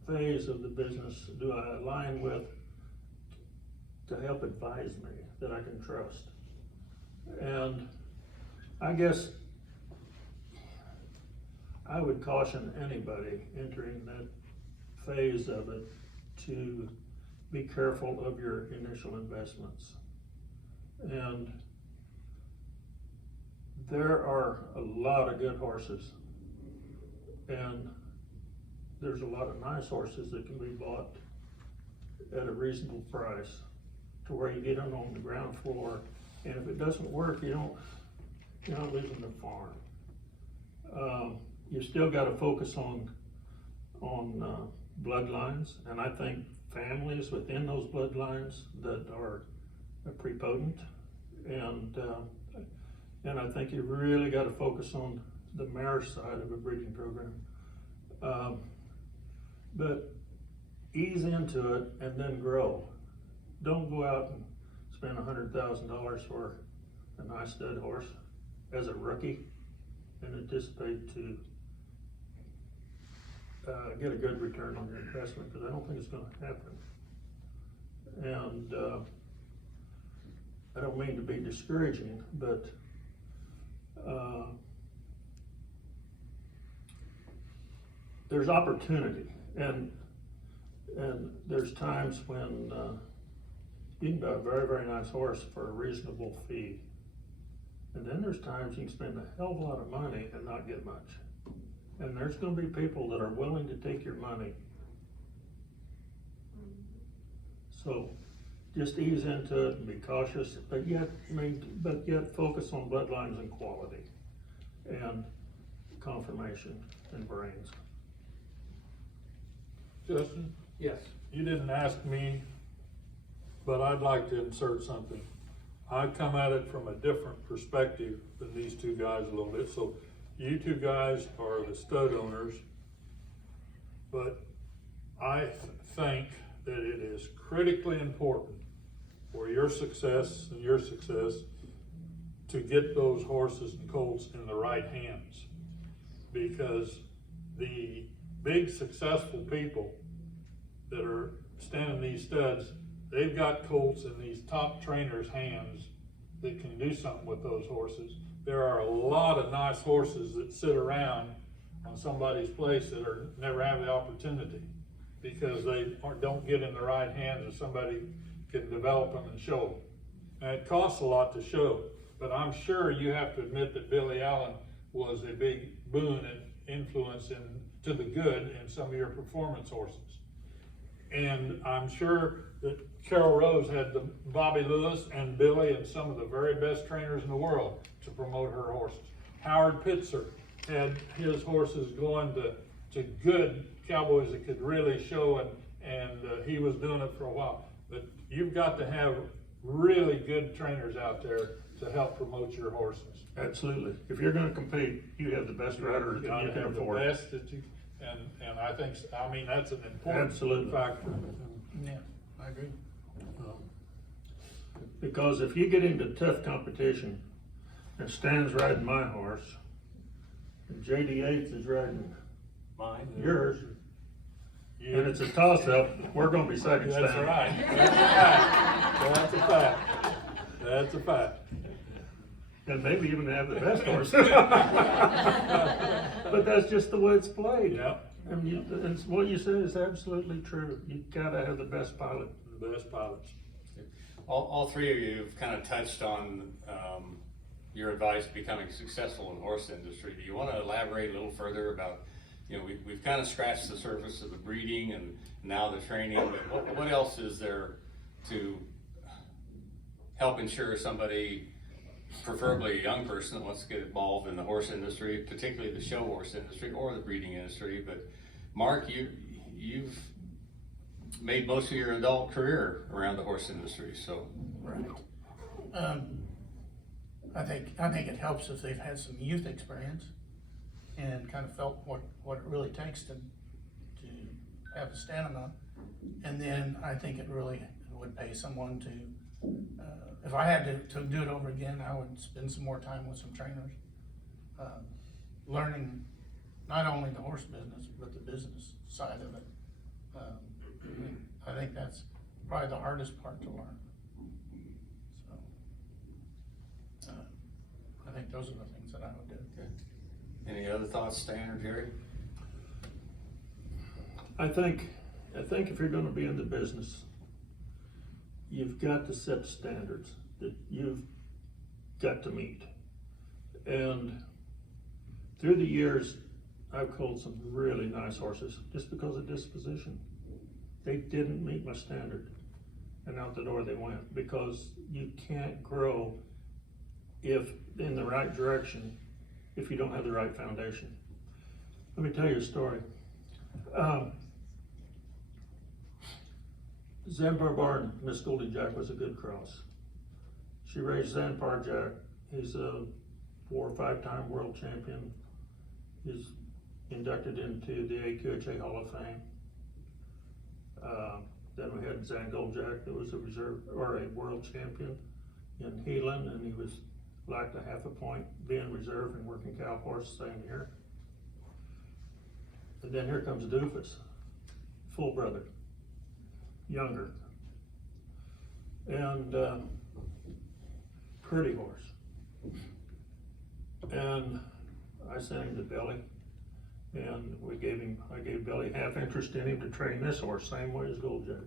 phase of the business do I align with to help advise me that I can trust. And I guess I would caution anybody entering that phase of it to be careful of your initial investments. And there are a lot of good horses, and there's a lot of nice horses that can be bought at a reasonable price to where you get them on the ground floor, and if it doesn't work, you're not losing the farm. You still got to focus on bloodlines, and I think families within those bloodlines that are prepotent, and I think you really got to focus on the mare side of a breeding program. But ease into it and then grow. Don't go out and spend $100,000 for a nice stud horse as a rookie and anticipate to get a good return on your investment, because I don't think it's going to happen. And I don't mean to be discouraging, but there's opportunity, and there's times when you can buy a very, very nice horse for a reasonable fee, and then there's times you can spend a hell of a lot of money and not get much. And there's going to be people that are willing to take your money. So just ease into it and be cautious, but yet focus on bloodlines and quality and confirmation and brains. Justin, Yes. you didn't ask me, but I'd like to insert something. I come at it from a different perspective than these two guys a little bit. So you two guys are the stud owners, but I think that it is critically important for your success and your success to get those horses and colts in the right hands, because the big successful people that are standing these studs, they've got colts in these top trainers' hands that can do something with those horses. There are a lot of nice horses that sit around on somebody's place that never have the opportunity. because they don't get in the right hands if somebody can develop them and show them. And it costs a lot to show, but I'm sure you have to admit that Billy Allen was a big boon and influence to the good in some of your performance horses. And I'm sure that Carol Rose had the Bobby Lewis and Billy and some of the very best trainers in the world to promote her horses. Howard Pitzer had his horses going to good cowboys that could really show, and he was doing it for a while. But you've got to have really good trainers out there to help promote your horses. Absolutely. If you're gonna compete, you have the best rider that you can afford. The best that you, and I think, I mean, that's an important Absolutely. factor. Yeah, I agree. Because if you get into tough competition, and Stan's riding my horse, and JD Eighth is riding Mine? yours, and it's a toss-up, we're gonna be second, Stan. That's right. That's a fact. That's a fact. And maybe even have the best horse. But that's just the way it's played. Yeah. And what you said is absolutely true. You gotta have the best pilot. The best pilots. All three of you have kind of touched on your advice becoming successful in the horse industry. Do you want to elaborate a little further about, we've kind of scratched the surface of the breeding and now the training, but what else is there to help ensure somebody, preferably a young person that wants to get involved in the horse industry, particularly the show horse industry or the breeding industry? But Mark, you've made most of your adult career around the horse industry, so. Right. I think it helps if they've had some youth experience and kind of felt what it really takes to have a standing on. And then I think it really would pay someone to, if I had to do it over again, I would spend some more time with some trainers, learning not only the horse business, but the business side of it. I think that's probably the hardest part to learn. So, I think those are the things that I would do. Okay. Any other thoughts, Stan or Jerry? I think if you're gonna be in the business, you've got to set standards that you've got to meet. And through the years, I've culled some really nice horses just because of disposition. They didn't meet my standard, and out the door they went, because you can't grow if in the right direction if you don't have the right foundation. Let me tell you a story. Zanbar Barn, Miss Goldie Jack was a good cross. She raised Zanbar Jack. He's a 4 or 5 time world champion. He's inducted into the AQHA Hall of Fame. Then we had Zan Goldjack, that was a reserve or a world champion in Heelan, and he was lacked a half a point being reserve and working cow horse same year. And then here comes Doofus, full brother, younger, and pretty horse. And I sent him to Billy, and I gave Billy half interest in him to train this horse, same way as Goldjack.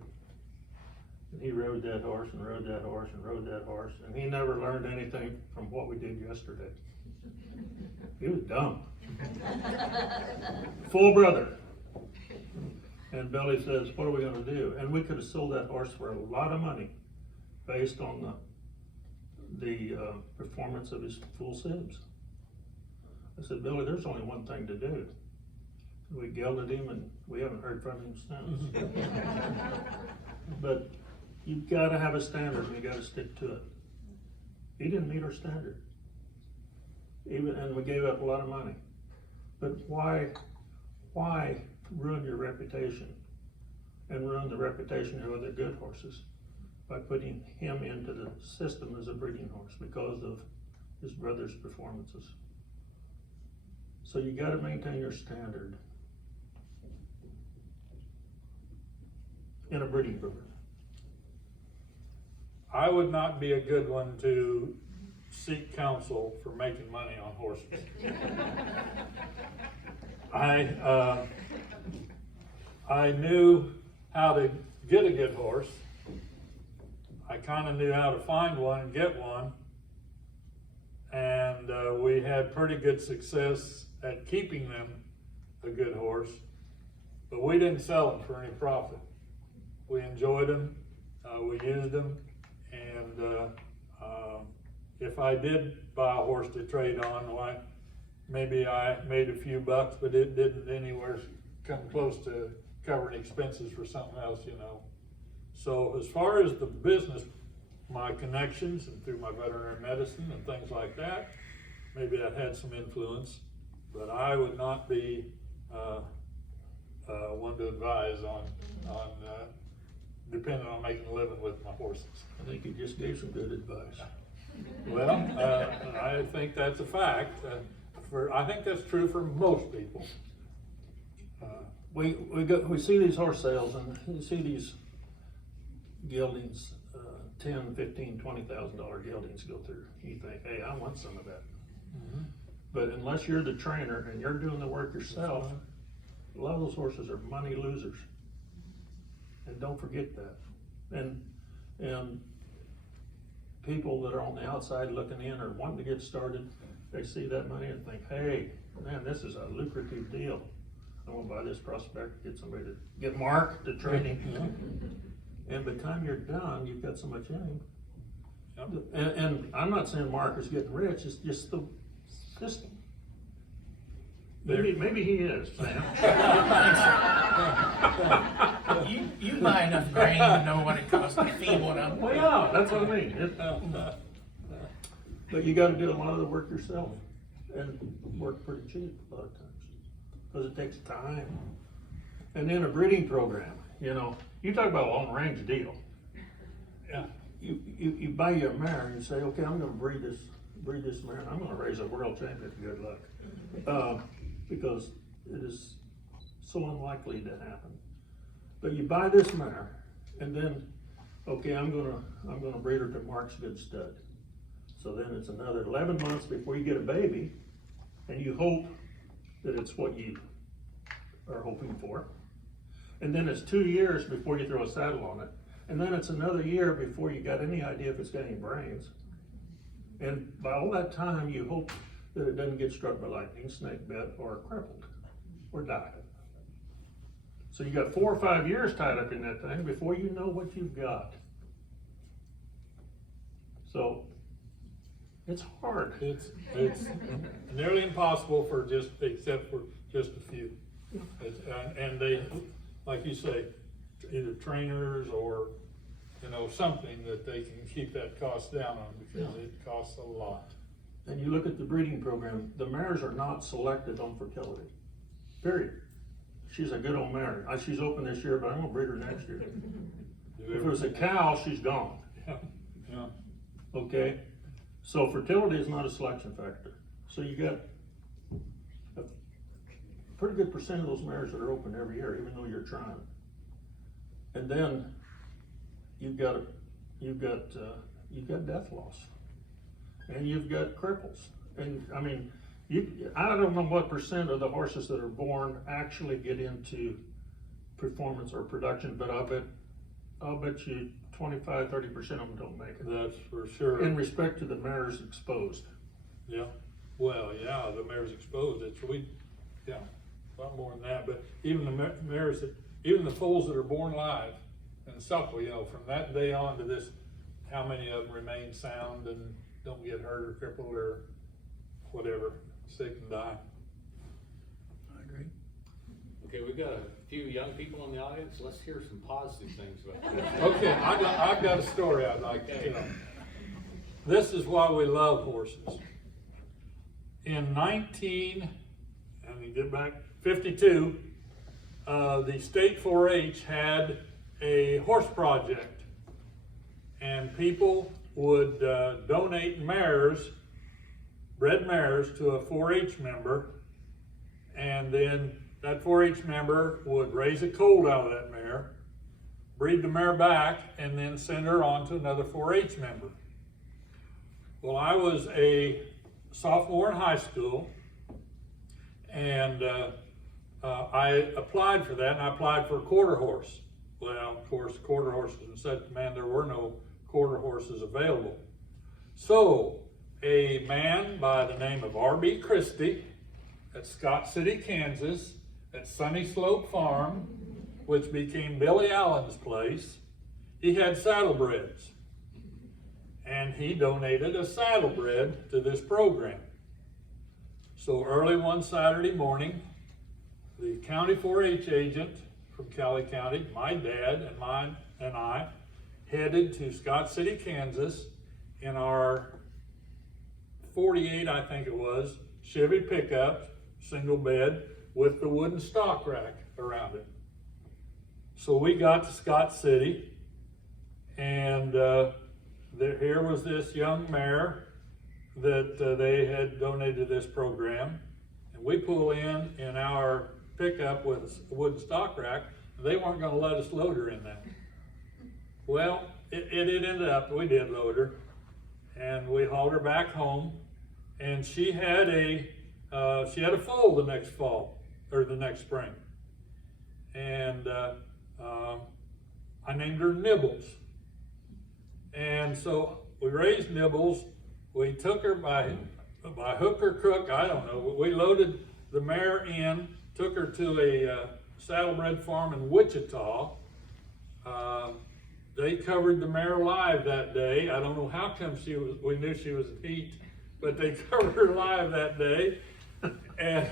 And he rode that horse and rode that horse and rode that horse, and he never learned anything from what we did yesterday. He was dumb. Full brother. And Billy says, what are we gonna do? And we could have sold that horse for a lot of money based on the performance of his full sibs. I said, Billy, there's only one thing to do. We gelded him and we haven't heard from him since. But you've gotta have a standard and you gotta stick to it. He didn't meet our standard. And we gave up a lot of money. But why ruin your reputation and ruin the reputation of other good horses by putting him into the system as a breeding horse because of his brother's performances? So you gotta maintain your standard in a breeding program. I would not be a good one to seek counsel for making money on horses. I knew how to get a good horse. I kind of knew how to find one and get one. And we had pretty good success at keeping them a good horse, but we didn't sell them for any profit. We enjoyed them, we used them, and if I did buy a horse to trade on, why, maybe I made a few bucks, but it didn't anywhere come close to covering expenses for something else, you know. So as far as the business, my connections and through my veterinary medicine and things like that, maybe that had some influence, but I would not be one to advise on depending on making a living with my horses. I think you just gave some good advice. Well, I think that's a fact. I think that's true for most people. We see these horse sales and you see these geldings, $10,000, $15,000, $20,000 geldings go through. You think, hey, I want some of that. Mm-hmm. But unless you're the trainer and you're doing the work yourself, a lot of those horses are money losers. And don't forget that. And people that are on the outside looking in or wanting to get started, they see that money and think, hey, man, this is a lucrative deal. I'm gonna buy this prospect, get somebody to get Mark to train him. And by the time you're done, you've got so much in him. Yep. And I'm not saying Mark is getting rich, it's just the system. Maybe he is, Sam. You buy enough grain to know what it costs to feed one of them. Well, yeah, that's what I mean. But you gotta do a lot of the work yourself and work pretty cheap a lot of times. Cause it takes time. And then a breeding program, you know, you talk about a long range deal. Yeah. You buy you a mare and you say, okay, I'm gonna breed this mare and I'm gonna raise a world champion, good luck. Because it is so unlikely to happen. But you buy this mare and then, okay, I'm gonna breed her to Mark's good stud. So then it's another 11 months before you get a baby and you hope that it's what you are hoping for. And then it's 2 years before you throw a saddle on it. And then it's another year before you got any idea if it's got any brains. And by all that time, you hope that it doesn't get struck by lightning, snake bit, or crippled, or die. So you got 4 or 5 years tied up in that thing before you know what you've got. So it's hard. It's nearly impossible except for just a few. And they, like you say, either trainers or, you know, something that they can keep that cost down on because it costs a lot. And you look at the breeding program, the mares are not selected on fertility, period. She's a good old mare. She's open this year, but I'm gonna breed her next year. If it was a cow, she's gone. Yeah. Okay? So fertility is not a selection factor. So you got a pretty good percent of those mares that are open every year, even though you're trying. And then you've got death loss, and you've got cripples. And I mean, I don't know what percent of the horses that are born actually get into performance or production, but I'll bet you 25, 30% of them don't make it. That's for sure. In respect to the mares exposed. Yeah. Well, yeah, the mare's exposed. A lot more than that. But even the mares even the foals that are born live and suckle, you know, from that day on to this, how many of them remain sound and don't get hurt or crippled or whatever, sick and die. I agree. Okay, we've got a few young people in the audience. Let's hear some positive things about this. Okay, I've got a story I'd like to tell. This is why we love horses. In 52, the state 4-H had a horse project, and people would donate mares, bred mares, to a 4-H member, and then that 4-H member would raise a colt out of that mare, breed the mare back, and then send her on to another 4-H member. Well, I was a sophomore in high school, and I applied for that, and I applied for a quarter horse. Well, of course, quarter horses in such demand, there were no quarter horses available. So, a man by the name of R.B. Christie at Scott City, Kansas, at Sunny Slope Farm, which became Billy Allen's place, he had saddlebreds. And he donated a saddlebred to this program. So early one Saturday morning, the county 4-H agent from Cali County, my dad and I headed to Scott City, Kansas in our 48, I think it was, Chevy pickup, single bed, with the wooden stock rack around it. So we got to Scott City, and here was this young mare that they had donated this program, and we pull in our pickup with a wooden stock rack. They weren't going to let us load her in that. Well, it ended up, we did load her, and we hauled her back home, and she had a foal the next fall, or the next spring. And I named her Nibbles. And so we raised Nibbles. We took her by hook or crook, I don't know. We loaded the mare in, took her to a saddlebred farm in Wichita. They covered the mare live that day. I don't know how come we knew she was in heat, but they covered her live that day. And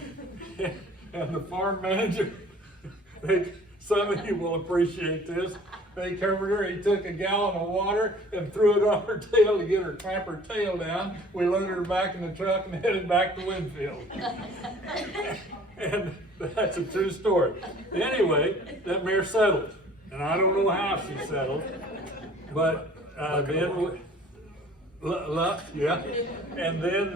the farm manager, some of you will appreciate this. They covered her, he took a gallon of water and threw it on her tail to get her, clamp her tail down. We loaded her back in the truck and headed back to Winfield. And that's a true story. Anyway, that mare settled. And I don't know how she settled, but then, yeah. And then,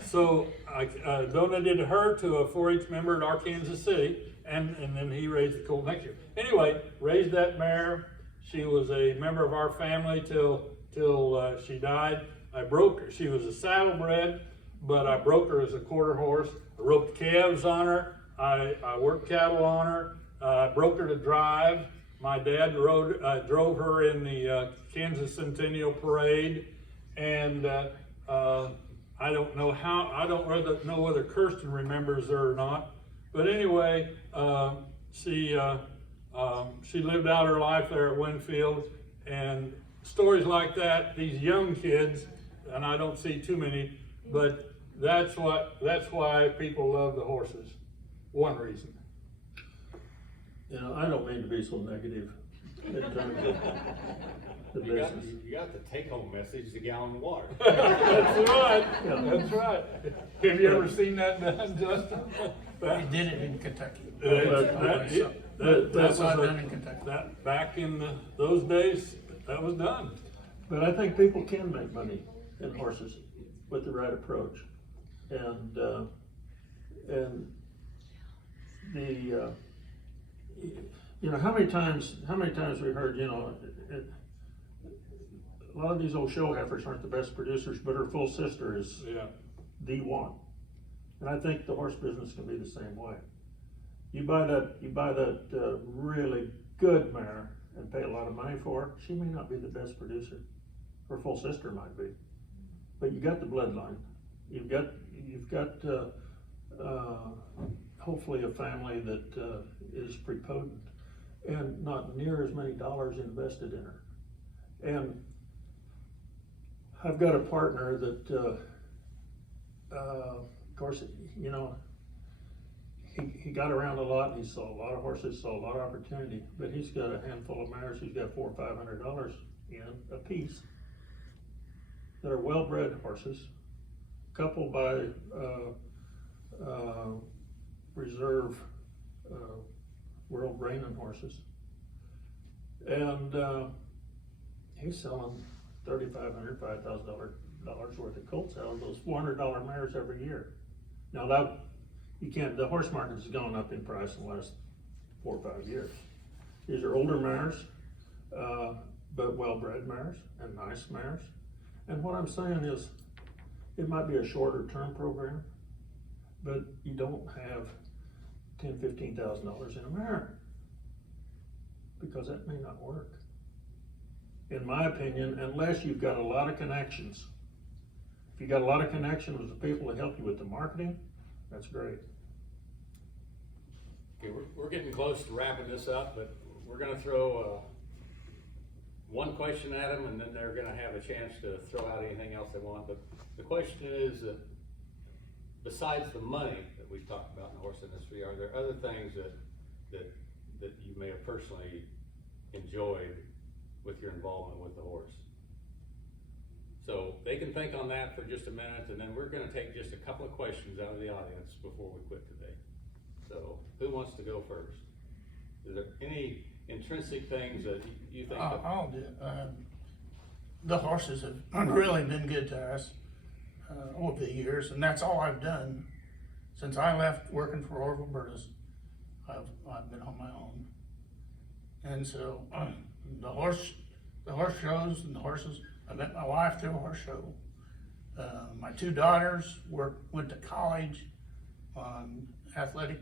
so I donated her to a 4-H member at Arkansas City. And then he raised the colt next year. Anyway, raised that mare. She was a member of our family till she died. I broke her. She was a saddlebred, but I broke her as a quarter horse. I roped calves on her. I worked cattle on her. I broke her to drive. My dad drove her in the Kansas Centennial Parade, and I don't know whether Kirsten remembers her or not. But anyway, she lived out her life there at Winfield, and stories like that, these young kids, and I don't see too many, but that's why people love the horses. One reason. You know, I don't mean to be so negative in terms of the business. You got the take-home message, the gallon of water. That's right. Yeah. That's right. Have you ever seen that done, Justin? We did it in Kentucky. That That's was not done in Kentucky. that back in those days, that was done. But I think people can make money in horses with the right approach, and the you know, how many times we heard, you know, a lot of these old show heifers aren't the best producers, but her full sister is the one. And I think the horse business can be the same way. You buy that really good mare and pay a lot of money for her. She may not be the best producer. Her full sister might be, but you got the bloodline. You've got hopefully a family that is prepotent and not near as many dollars invested in her. And I've got a partner that, of course, you know, he got around a lot and he saw a lot of horses, saw a lot of opportunity, but he's got a handful of mares he's got $400 or $500 in a piece that are well-bred horses, coupled by reserve world reining horses, and he's selling $3,500, $5,000 worth of colts out of those $400 mares every year. Now that you can't. The horse market has gone up in price in the last 4 or 5 years. These are older mares, but well-bred mares and nice mares. And what I'm saying is, it might be a shorter term program, but you don't have $10,000-15,000 in a mare. Because that may not work. In my opinion, unless you've got a lot of connections. If you got a lot of connections with the people to help you with the marketing, that's great. Okay, we're getting close to wrapping this up, but we're gonna throw, one question at them, and then they're gonna have a chance to throw out anything else they want, but the question is, besides the money that we've talked about in the horse industry, are there other things that you may have personally enjoyed with your involvement with the horse? So they can think on that for just a minute, and then we're gonna take just a couple of questions out of the audience before we quit today. So who wants to go first? Is there any intrinsic things that you think? I'll do it. The horses have really been good to us over the years, and that's all I've done. Since I left working for Orville Burtis, I've been on my own. And so the horse shows and the horses, I met my wife through a horse show. My two daughters went to college on athletic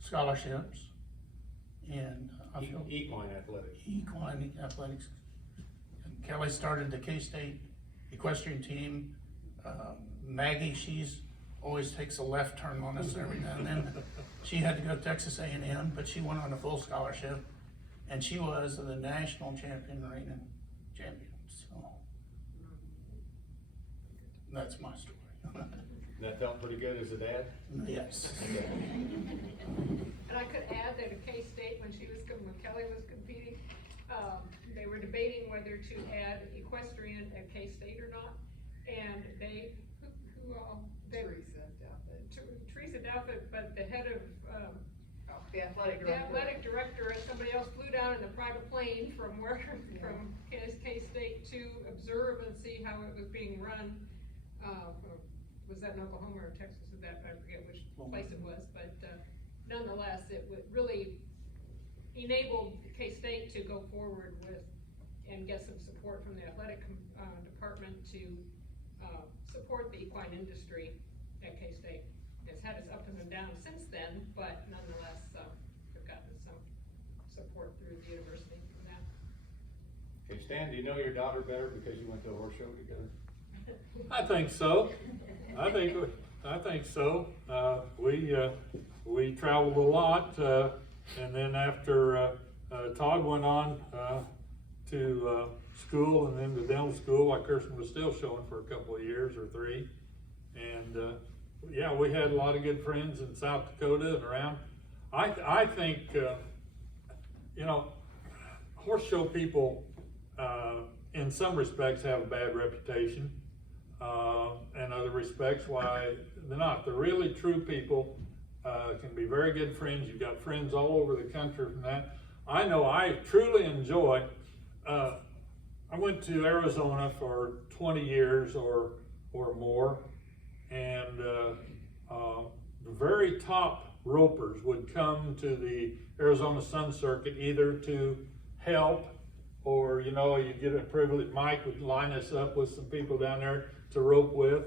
scholarships, and I feel Equine athletics. equine athletics. And Kelly started the K-State equestrian team. Maggie, she's always takes a left turn on us every now and then. She had to go to Texas A&M, but she went on a full scholarship, and she was the national champion, reigning champion. So that's my story. That felt pretty good as a dad? Yes. And I could add that at K-State, when Kelly was competing, they were debating whether to add equestrian at K-State or not. And Teresa Douthat, but the head of, The athletic the director. athletic director, and somebody else flew down in the private plane from K-State to observe and see how it was being run. Was that in Oklahoma or Texas? I forget which place it was, but nonetheless, it would really enabled K-State to go forward with and get some support from the athletic department to support the equine industry at K-State. It's had its ups and downs since then, but nonetheless, we've gotten some support through the university for that. Okay, Stan, do you know your daughter better because you went to a horse show together? I think so. I think so. We traveled a lot, and then after Todd went on to school and then to dental school, like Kirsten was still showing for a couple of years or 3, and yeah, we had a lot of good friends in South Dakota and around. I think horse show people in some respects have a bad reputation. And other respects, why they're not. The really true people can be very good friends. You've got friends all over the country from that. I know I truly enjoy, I went to Arizona for 20 years or more, and the very top ropers would come to the Arizona Sun Circuit either to help or, you get a privilege. Mike would line us up with some people down there to rope with,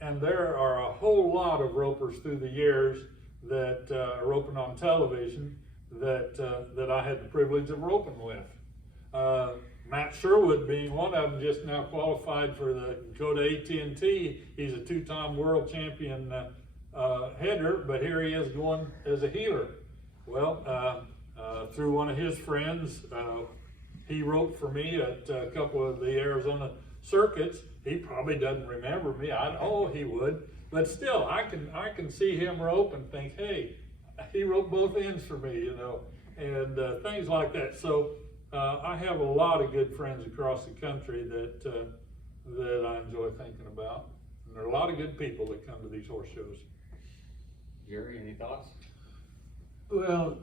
and there are a whole lot of ropers through the years that are roping on television that I had the privilege of roping with. Matt Sherwood being one of them, just now qualified for the Dakota AT&T. He's a 2-time world champion header, but here he is going as a heeler. Well, through one of his friends, he roped for me at a couple of the Arizona circuits. He probably doesn't remember me. He would, but still, I can see him rope and think, hey, he roped both ends for me, and things like that. So I have a lot of good friends across the country that I enjoy thinking about, and there are a lot of good people that come to these horse shows. Jerry, any thoughts? Well,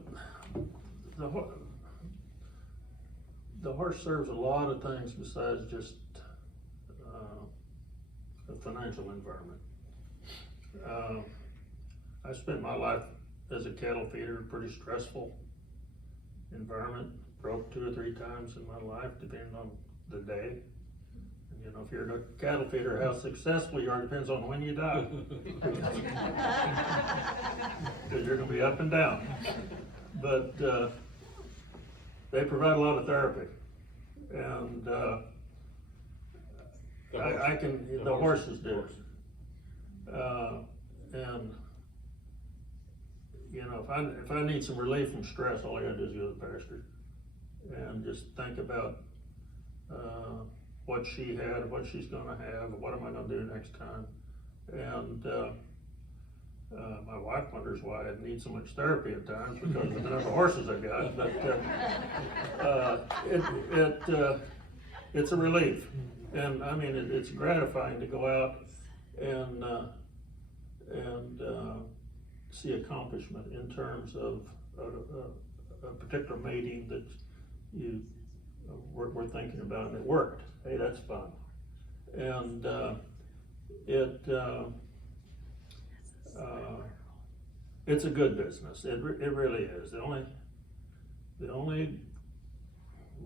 the horse serves a lot of things besides just the financial environment. I spent my life as a cattle feeder, pretty stressful environment, broke 2 or 3 times in my life, depending on the day. And, if you're a cattle feeder, how successful you are depends on when you die. They're gonna be up and down. But, they provide a lot of therapy. And, I can, the horses do. And, you know, if I need some relief from stress, all I gotta do is go to the pasture and just think about, what she had, what she's gonna have, what am I gonna do next time? And, my wife wonders why I need so much therapy at times because of the number of horses I got, but, it's a relief. And I mean, it's gratifying to go out and see accomplishment in terms of a particular mating that we're thinking about, and it worked. Hey, that's fun. And it's a good business. It really is. The only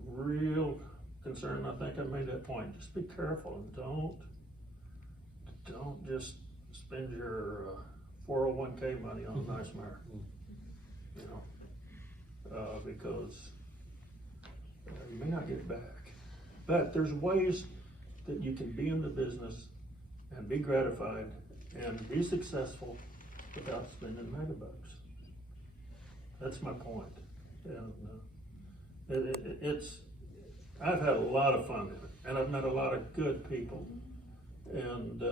real concern, I think I made that point, just be careful and don't just spend your 401k money on a nice mare, you know, because you may not get it back. But there's ways that you can be in the business and be gratified and be successful without spending megabucks. That's my point. And I've had a lot of fun in it, and I've met a lot of good people. And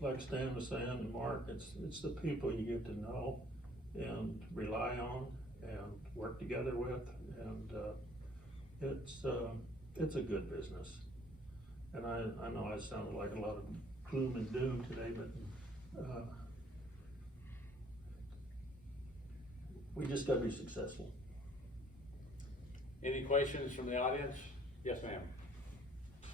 like Stan was saying, and Mark, it's the people you get to know and rely on and work together with, and it's a good business. And I know I sounded like a lot of gloom and doom today, but we just gotta be successful. Any questions from the audience? Yes, ma'am.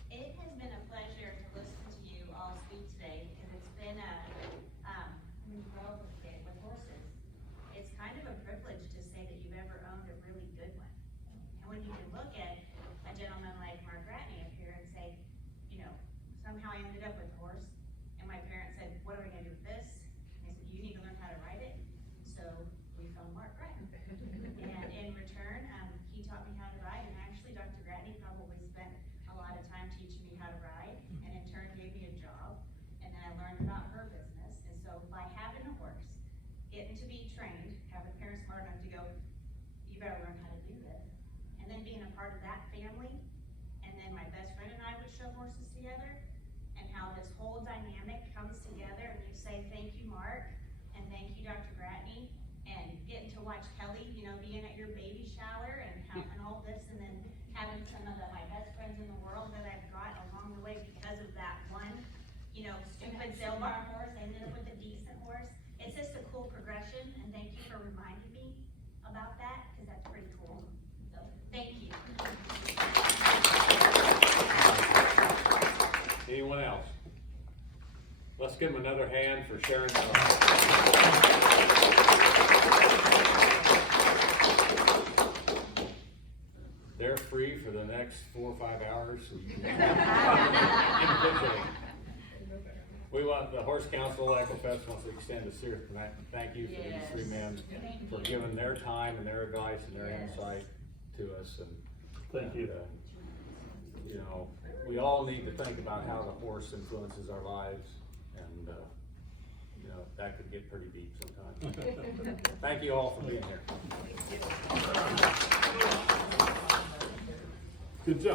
It has been a pleasure to listen to you all speak today, because it's been when you grow up with horses, it's kind of a privilege to say that you've ever owned a really good one. And when you can look at a gentleman like Mark Gratny up here and say, you know, somehow I ended up with a horse, and my parents said, what are we gonna do with this? And I said, you need to learn how to ride it. So we found Mark Gratny. And in return, he taught me how to ride, and actually Dr. Gratny probably spent a lot of time teaching me how to ride, and in turn gave me a job, and then I learned about her business. And so by having a horse, getting to be trained, having parents smart enough to go, you better learn how to do this, and then being a part of that family, and then my best friend and I would show horses together, and how this whole dynamic comes together, and you say, thank you, Mark, and thank you, Dr. Gratny, and getting to watch Kelly, you know, being at your baby shower and all this, and then having some of my best friends in the world that I've got along the way because of that one, you know, stupid sale barn horse, I ended up with a decent horse. It's just a cool progression, and thank you for reminding me about that, because that's pretty cool. So, thank you. Anyone else? Let's give them another hand for sharing. They're free for the next 4 or 5 hours. Individually. We want the Horse Council Equifest wants to extend a serious thank you for these three men for giving their time and their advice and their insight to us. And Thank you. You know, we all need to think about how the horse influences our lives, and you know, that could get pretty deep sometimes. Thank you all for being here. Good job.